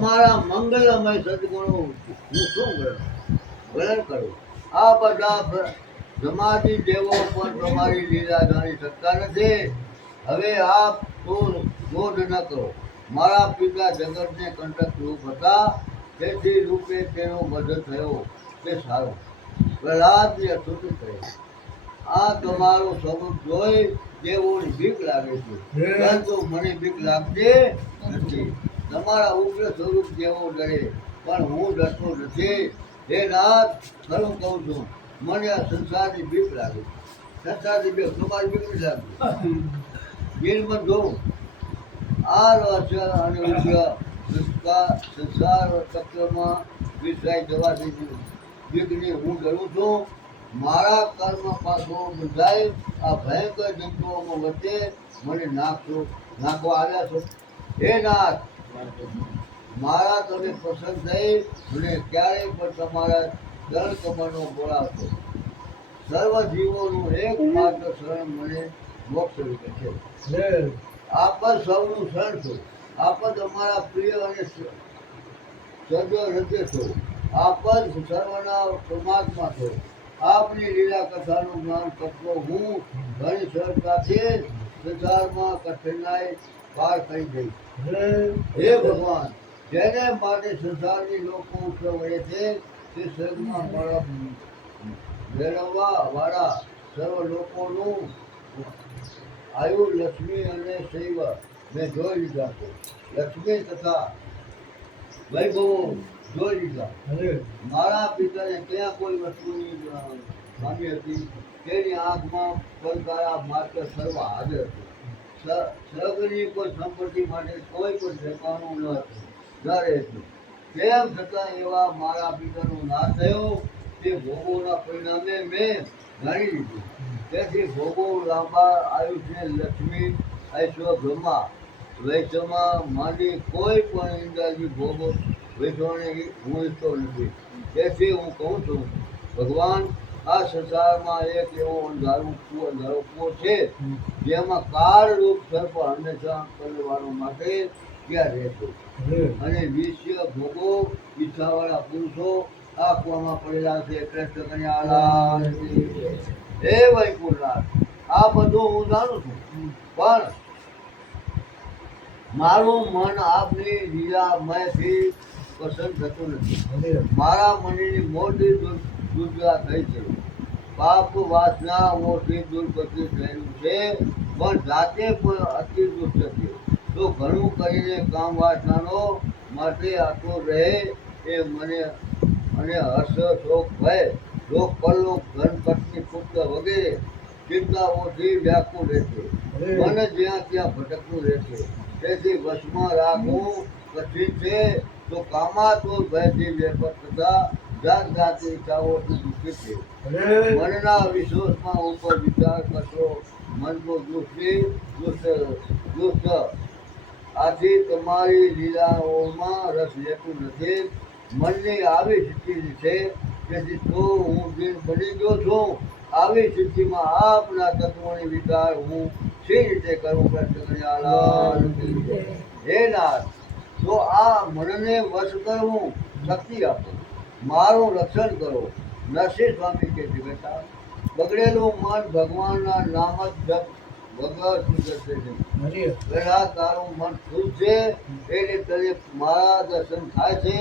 તમારા મંગલમય સદગુણો હું શું કરું? વર્ણન કરું. આ બધા સમાધિ દેવો પણ તમારી લીલા જાણી શકતા નથી. હવે આપ તો ક્રોધ ન કરો. મારા પિતા જગતને કંટક રૂપ હતા. તેથી રૂપે તેનો વધ થયો. તે સારું. પ્રહલાદને અશુદ્ધ થયો. આ તમારું સ્વરૂપ જોઈ દેવોની બીક લાગે છે. પરંતુ મને બીક લાગતી નથી. તમારા ઉગ્ર સ્વરૂપ જેવો ડરે, પણ હું ડરતો નથી. હે નાથ, ખરું કહું છું, મને આ સંસારની બીક લાગે. સંસારની બીક, તમારી બીક નથી લાગતી? ગીરમાં જોઉં આ રહસ્ય અને ઉગ્ર સંસાર ચક્રમાં વિસરાઈ જવાથી બીકની હું ડરું છું. મારા કર્મ પાછો બંધાય આ ભયંકર જંતુઓમાં વચ્ચે મને નાખો, નાખવા આવ્યા છો. હે નાથ મારા તમે પસંદ થઈ મને ક્યારેય પણ તમારા દળ કમરનો બોલાવશો સર્વ જીવોનું એકમાત્ર શરણ મને મોક્ષ રૂપે છે. આપ જ સૌનું શરણ છો. આપ જ અમારા પ્રિય અને સજો હૃદય છો. આપ જ સર્વના પરમાત્મા છો. આપની લીલા કથાનું જ્ઞાન કરતો હું ઘણી સરળતાથી સંસારમાં કઠિનાઈ પાર થઈ ગઈ. હે ભગવાન જેને માટે સંસારની લોકો ઉત્સવે છે તે સ્વર્ગમાં મળવા મેળવવા વાળા સર્વ લોકોનું આયુ લક્ષ્મી અને શૈવ મેં જોઈ લીધા છે. લક્ષ્મી તથા વૈભવો જોઈ લીધા. મારા પિતાને ક્યાં કોઈ વસ્તુની ખામી હતી? તેની આંખમાં પડકારા માત્ર સર્વ હાજર હતું સ- સ્વર્ગની કોઈ સંપત્તિ માટે કોઈ પણ ઠેકાણું ન ન રહેતું તેમ છતાં એવા મારા પિતાનો નાશ થયો, તે ભોગોના પરિણામે મેં જાણી લીધું. તેથી ભોગો લાંબા આયુષ્ય લક્ષ્મી ઐશ્વર બ્રહ્મા વૈશ્વમાં માંડી કોઈ પણ ઇન્દ્રાજી ભોગો વૈશ્વને હું ઈચ્છતો નથી. તેથી હું કહું છું, ભગવાન આ સંસારમાં એક એવો અંધારું કુવો, અંધારો કુવો છે, જેમાં કાળરૂપ સર્પ હંમેશા કરવાનો માટે ત્યાં રહેતો અને વિશ્વ ભોગો ઈચ્છાવાળા પુરુષો આ કુવામાં પડેલા છે. કૃષ્ણ કન્યા હે વૈકુંઠનાથ, આ બધું હું જાણું છું, પણ મારું મન આપની લીલામયથી પસંદ થતું નથી. મારા મનની મોટી દુર- દુર્ગા થઈ છે. પાપ વાસના મોટી દુર્ગતિ થયેલું છે. પણ જાતે પણ અતિ દુષ્ટ છે તો ઘણું કરીને કામ વાસનાનો માટે આટલો રહે એ મને અને હર્ષ, શોક, ભય લોક પરલોક, ધન પત્ની પુત્ર વગેરે ચિંતાઓથી વ્યાકુળ રહેશે. મન જ્યાં ત્યાં ભટકતું રહેશે. તેથી વશમાં રાખવું કઠિન છે. તો કામાતુર ભયથી વેપર થતા જાત જાતની ઈચ્છાઓથી દુઃખી છે. મનના વિશ્વાસમાં ઉપર વિચાર કરશો મનનો દુઃખી દુષ્ટ દુષ્ટ. આથી તમારી લીલાઓમાં રસ લેતું નથી. મનની આવી સ્થિતિ છે. તેથી તો હું દિન બની ગયો છું. આવી સ્થિતિમાં આપના તત્વોની વિચાર હું શી રીતે કરું? પ્રશ્ન હે નાથ. તો આ મનને વશ કરવું શક્તિ આપો. મારું રક્ષણ કરો. નરસિંહ સ્વામી કે છે બેટા બગડેલું મન ભગવાનના નામ જ જપ વગર સુધરશે છે પેલા તારું મન શુદ્ધ છે એટલે તને મારા દર્શન થાય છે.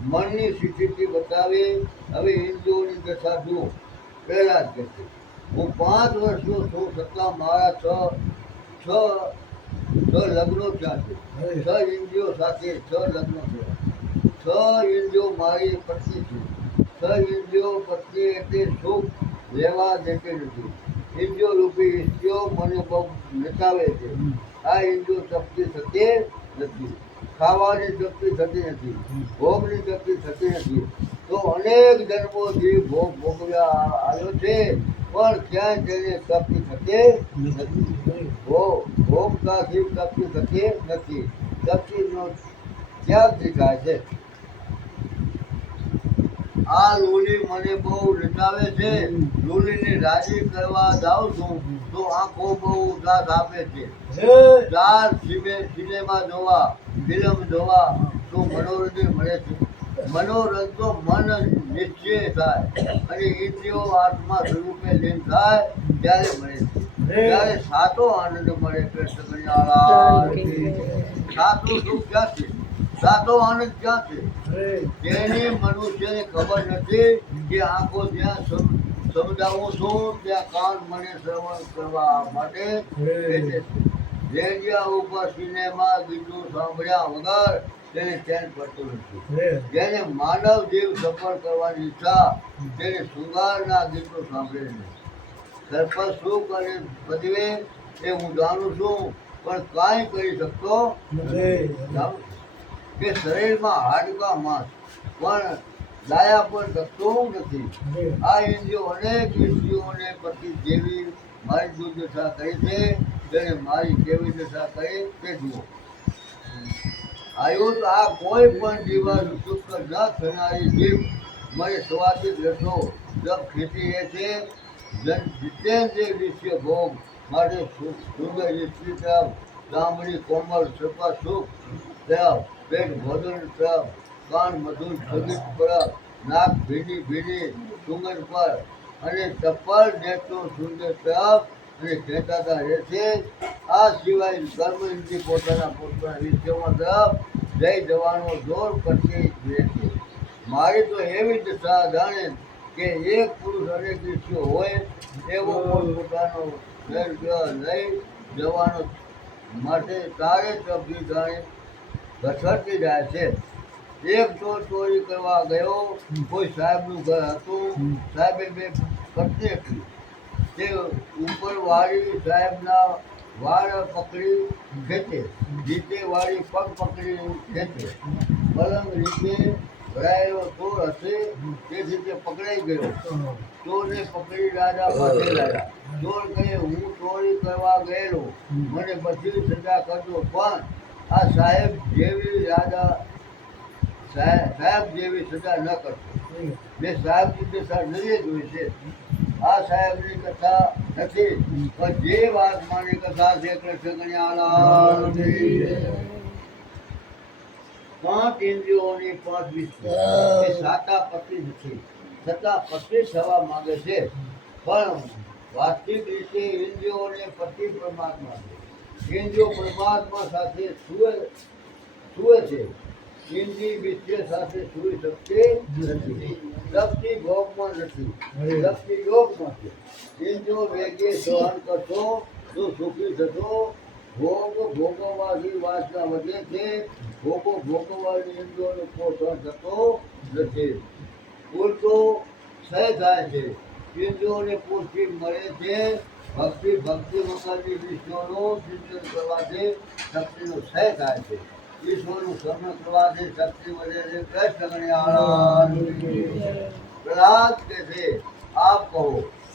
મનની સ્થિતિ બતાવી હવે હિન્દુઓની દશા જુઓ. પહેલાં જ કહેશે હું પાંચ વર્ષનો છું છતાં મારા છ છ છ લગ્નો થયા છે. છ ઇન્દ્રિયો સાથે છ લગ્નો થયા. છ ઇન્દ્રિયો મારી પત્ની છે. છ ઇન્દ્રિયો પત્ની એટલે સુખ લેવા દેતી નથી. ઇન્દ્રિયો રૂપી ઇન્દ્રિયો મને બહુ નચાવે છે. આ ઇન્દ્રિયો શક્તિ થતી નથી. ખાવાની શક્તિ થતી નથી. ભોગની શક્તિ થતી નથી. તો અનેક જન્મોથી ભોગ ભોગવ્યા આ- આવ્યો છે. પણ ક્યાંય તેને શક્તિ થતી નથી. ભોગ ભોગતાથી શક્તિ થતી નથી. શક્તિનો ત્યાગથી થાય છે. આ લોલી મને બહુ રચાવે છે. લોલીને રાજી કરવા જાઉં છું તો આંખો બહુ ઉદાસ આપે છે. ચાર સિને સિનેમા જોવા ફિલ્મ જોવા તો મનોરંજન મળે છે. મનોરંજન તો મન નિશ્ચય થાય અને ઇન્દ્રિયો આત્મા સ્વરૂપે લીન થાય ત્યારે મળે ત્યારે સાચો આનંદ મળે કૃષ્ણ સાચું સુખ ક્યાં છે સાચો આનંદ ક્યાં છે જેની મનુષ્યને ખબર નથી કે આંખો જ્યાં સમ- સમજાવું છું ત્યાં કાન મને શ્રવણ કરવા માટે. રેડિયા ઉપર સિનેમા ગીતો સાંભળ્યા વગર તેને ચેન પડતું નથી. જેને માનવ જીવ સફળ કરવાની ઈચ્છા તેને સુગારના ગીતો સાંભળે નહીં સરપંચ સુખ અને પદવે એ હું જાણું છું પણ કાંઈ કરી શકતો કે શરીરમાં હાડકા માંસ પણ દાયા પર શકતું નથી. આ ઇન્દ્રિયો અનેક ઇન્દ્રિયોને પ્રતિ જેવી મારી દુર્દશા કરી છે. તેને મારી કેવી દશા કરી તે જુઓ. તો આ કોઈ પણ જીવન સુખ ન થનારી જીવ મને સ્વાદિત રસો જબ ખેતી એ છે, જન જીતેન્દ્રિય વિશ્વ ભોગ માટે સુંદર ઈશ્વી તરફ ગામડી કોમળ સપા સુખ તરફ પેટ ભોજન તરફ કાન મધુર સંગીત પર નાક ભીની ભીડી સુગંધ પર અને ચપ્પલ નેત્રો સુંદર તરફ અને રહે છે. આ સિવાય ઇન્દ્રિય પોતાના પોતાના વિષયોમાં તરફ જઈ જવાનો જોર કરતી રહે છે. મારી તો એવી જ જાણે કે એક પુરુષ અને વિષયો હોય એવો પોતાનો લઈ જવાનો માટે તારે તબદી જાણે ઘસરતી જાય છે. એક તો ચોરી કરવા ગયો, કોઈ સાહેબનું ઘર હતું. સાહેબે બે પત્ની હતી તે ઉપર વાળી સાહેબના વાળ પકડી ખેંચે. નીચે વાળી પગ પકડી ખેંચે. પલંગ રીતે ભરાયેલો ચોર હશે, તેથી તે પકડાઈ ગયો. ચોરને પકડી રાજા પાસે લાવ્યા. ચોર કહે, હું ચોરી કરવા ગયેલો. મને બધી સજા કરજો, પણ આ સાહેબ જેવી રાજા સાહેબ જેવી સજા ન કરતો. મેં સાહેબની દશા નહીં જોઈ છે. આ સાહેબની કથા નથી. પણ જે વાત માની કથા છે કૃષ્ણ કન્યાલાલ પાંચ ઇન્દ્રિયોની પાંચ વિસ્તાર સાતા પતિ નથી. છતાં પતિ થવા માંગે છે. પણ વાસ્તવિક રીતે ઇન્દ્રિયોને પતિ પરમાત્મા છે. ઇન્દ્રિયો પરમાત્મા સાથે સુવે સુવે છે. ઇન્દ્રિય વિશ્વ સાથે જોઈ શકતી નથી. શક્તિ ભોગમાં નથી. શક્તિ યોગમાં છે. ઇન્દ્રિયો વેગે સહન કરશો તો સુખી થશો. ભોગ ભોગવવાથી વાસના વધે છે. ભોગો ભોગવવાની ઇન્દ્રિયોનો પોષણ થતો નથી. પૂરતો ક્ષય થાય છે. ઇન્દ્રિયોને પુષ્ટિ મળે છે. ભક્તિ ભક્તિ વગરની વિશ્વનો ચિંતન કરવાથી શક્તિનો ક્ષય થાય છે. ઈશ્વરનું સ્મરણ કરવાથી શક્તિ વધે છે કૃષ્ણ ગણ્યા પ્રહલાદ કે છે આપ કહો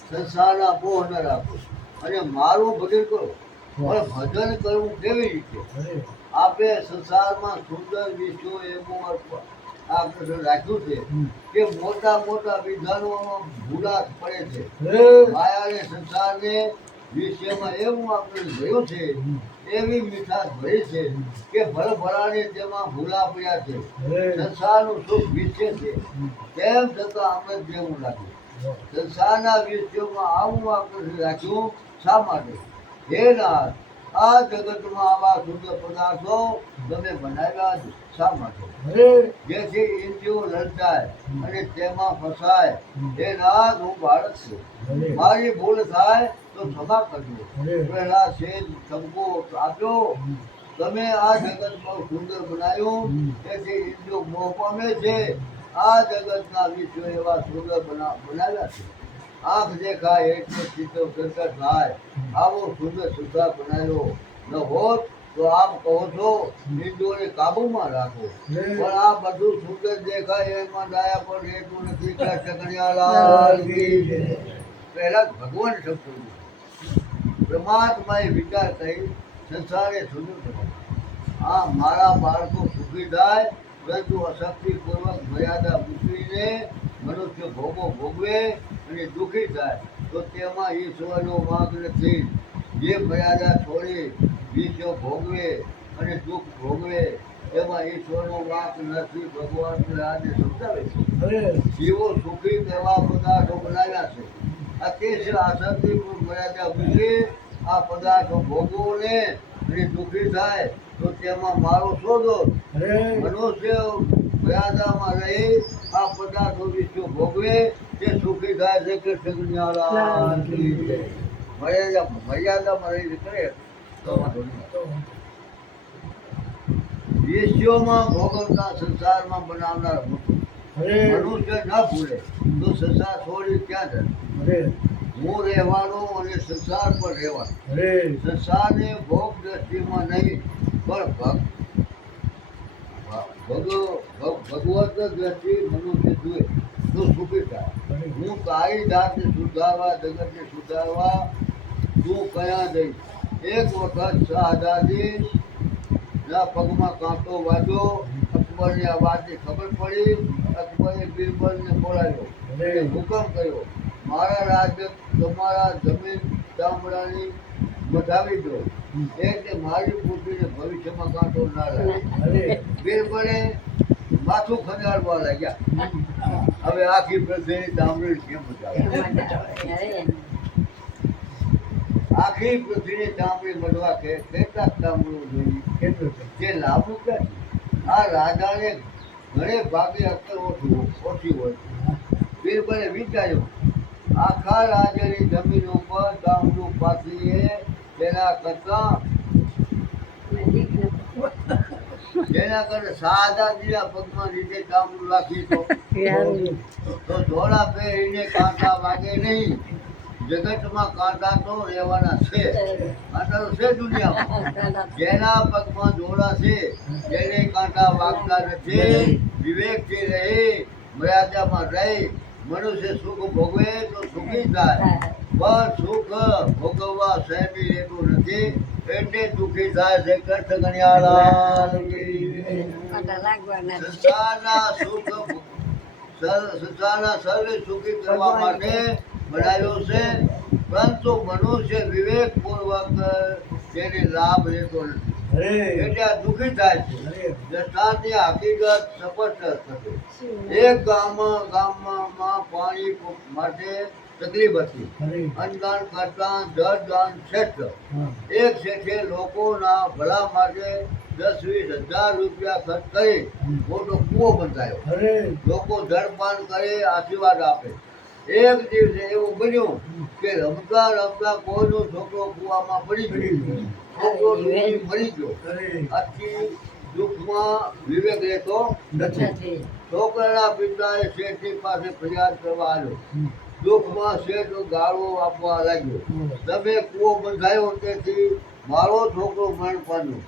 સંસારના મોહ ન રાખો. અને મારું ભજન કરો. પણ ભજન કરવું કેવી રીતે? આપે સંસારમાં સુંદર વિશ્વ એવું આપણે રાખ્યું છે કે મોટા મોટા વિધાનોમાં ભૂલા પડે છે. માયાને સંસારને વિષયમાં એવું આપણે જોયું છે એવી મીઠાશ ભરી છે કે ભરભરાને તેમાં ભૂલા પડ્યા છે. સંસારનું સુખ વિશે છે. તેમ છતાં આપણે જેવું રાખ્યું સંસારના વિષયોમાં આવું આપણે રાખ્યું શા માટે? હે નાથ આ જગતમાં આવા શુદ્ધ પદાર્થો તમે બનાવ્યા શા માટે? જેથી ઇન્દ્રિયો લલચાય અને તેમાં ફસાય. એ નાથ હું બાળક છું. મારી ભૂલ થાય તો ક્ષમા કરજો. પહેલા શેજ શંકો આપ્યો. તમે આ જગત બહુ સુંદર બનાવ્યું તેથી ઇન્દ્રિયો મોહ પામે છે. આ જગતના વિશ્વ એવા સુંદર બના બનાવ્યા છે. આંખ દેખાય એટલે ચિત્તો શંકર થાય. આવો સુંદર સુધા બનાવ્યો. ન હોત તો આપ કહો છો હિન્દુઓને કાબુમાં રાખો. પણ આ બધું સુંદર દેખાય એમાં દયા પણ રહેતું નથી. પહેલા ભગવાન શબ્દ પરમાત્માએ વિચાર કરી સંસારે સુંદર આ મારા બાળકો સુખી થાય પરંતુ અશક્તિપૂર્વક મર્યાદા મૂકીને મનુષ્ય ભોગો ભોગવે અને દુઃખી થાય તો તેમાં ઈશ્વરનો વાંક નથી. જે મર્યાદા છોડી વિષયો ભોગવે અને દુઃખ ભોગવે એમાં ઈશ્વરનો વાંક નથી. ભગવાન આજે સમજાવે છે. જીવો સુખી તેવા પદાર્થો બનાવ્યા છે. અતિશય આસક્તિ મર્યાદા વિશે આ પદાર્થો ભોગવો ને અને દુઃખી થાય તો તેમાં મારો શોધો મનુષ્ય મર્યાદામાં રહી આ પદાર્થો વિશ્વ ભોગવે તે સુખી થાય છે કે મર્યાદા મર્યાદામાં રહી કરે તો વિશ્વમાં ભોગવતા સંસારમાં બનાવનાર મનુષ્ય ના ભૂલે તો સંસાર છોડી ક્યાં જાય? હું રહેવાનું અને સંસાર પર રહેવાનું. સંસારને ભોગ દ્રષ્ટિમાં નહીં પણ ભગ- ભગવત દ્રષ્ટિ મનુષ્ય જોઈ, તો સુખી થાય. હું તારી જાતે સુધારવા, જગતને સુધારવા તું કયા જઈશ? એક વખત શાહજાદી ના પગમાં કાંટો વાગ્યો, અકબરને આ વાતની ખબર પડી, અકબરે બિરબલને બોલાવ્યો હુકમ કર્યો, મારા રાજ્ય તમારા જમીન ચામડાની વધાવી દો. એટલે મારી પુત્રીને ભવિષ્યમાં કાંટો ના બિરબલે માથું લાગ્યા. હવે આખી પૃથ્વીની દામડી કેમ બચાવે? આખી પૃથ્વીની મળવા કે જોઈએ લાભ આ રાજાને ઘણે ભાગે અક્કલ ઓછું ઓછી હોય. બિરબલે વિચાર્યું. આખા રાજ્યની જમીન ઉપર ગામડું પાથરીએ તેના કરતા જેના કરતા શાહજાદીના પગમાં નીચે ચામડું રાખી તો ધોળા પહેરીને કાંટા વાગે નહીં. જગતમાં કાંટા તો રહેવાના છે. કાંટા તો છે દુનિયામાં. જેના પગમાં ધોળા છે, જેને કાંટા વાગતા નથી, વિવેકથી રહે, મર્યાદામાં રહી મનુષ્ય સુખ ભોગવે તો સુખી થાય. પણ સુખ ભોગવવા સહેમી લેતું નથી. એટલે દુઃખી થાય છે. કૃષ્ણ કન્યાલાલ સંસારના સુખ સંસારના સર્વે સુખી કરવા માટે બનાવ્યો છે. પરંતુ મનુષ્ય વિવેકપૂર્વક તેને લાભ લેતો નથી. એટલે દુઃખી થાય છે. અરે. હકીકત સ્પષ્ટ થશે. એક ગામમાં ગામમાં પાણી માટે તકલીફ હતી. અન્નદાન કરતા જળ દાન શ્રેષ્ઠ. એક શેઠે લોકોના ભલા માટે દસ વીસ હજાર રૂપિયા ખર્ચ કરી મોટો કૂવો બંધાયો. અરે. લોકો ધરપાન કરે આશીર્વાદ આપે. એક દિવસે એવું બન્યું કે રમતા રમતા કોઈનો છોકરો કુવામાં પડી ગયો. છોકરો મરી ગયો. આથી દુઃખમાં વિવેક રહેતો નથી. છોકરાના પિતાએ શેઠની પાસે ફરિયાદ કરવા આવ્યો. દુઃખમાં શેઠ ગાળો આપવા લાગ્યો. તમે કૂવો બંધાયો તેથી મારો છોકરો મરણ પામ્યો.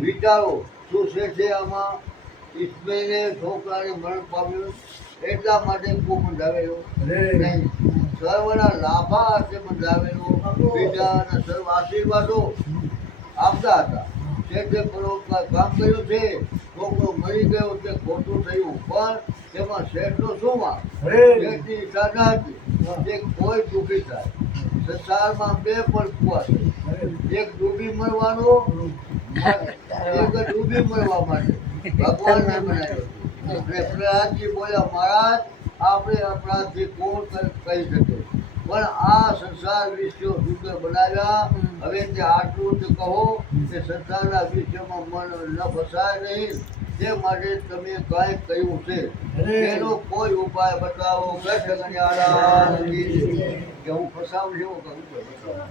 વિચારો શું શેઠે આમાં? ઈસ્માઈલે છોકરાને મરણ પામ્યું. એટલા માટે કૂવો બંધાવેલો. નહીં. સર્વના લાભા હાથે બંધાવેલો. બીજાના સર્વ આશીર્વાદો આપતા હતા. જે તે પરોપકાર કામ કર્યું છે છોકરો મરી ગયો તે ખોટું થયું. પણ તેમાં શેઠનો શું વાંક? શેઠની ઈચ્છા ન હતી. તે કોઈ દુઃખી થાય. સંસારમાં બે પણ કુવા છે. એક ડૂબી મરવાનો એક ડૂબી મરવા માટે. ભગવાનને બનાવ્યો. અને પ્રહલાદજી બોલ્યા મહારાજ આપણે અપરાધથી કોણ કહી શકે? પણ આ સંસાર વિશ્વ શુદ્ધ બનાવ્યા. હવે તે આટલું જ કહો કે સંસારના વિશ્વમાં મન ન ફસાય નહીં. તે માટે તમે કાંઈ કહ્યું છે. એનો કોઈ ઉપાય બતાવો કી હું ફસાવું છું કે હું બતાવું?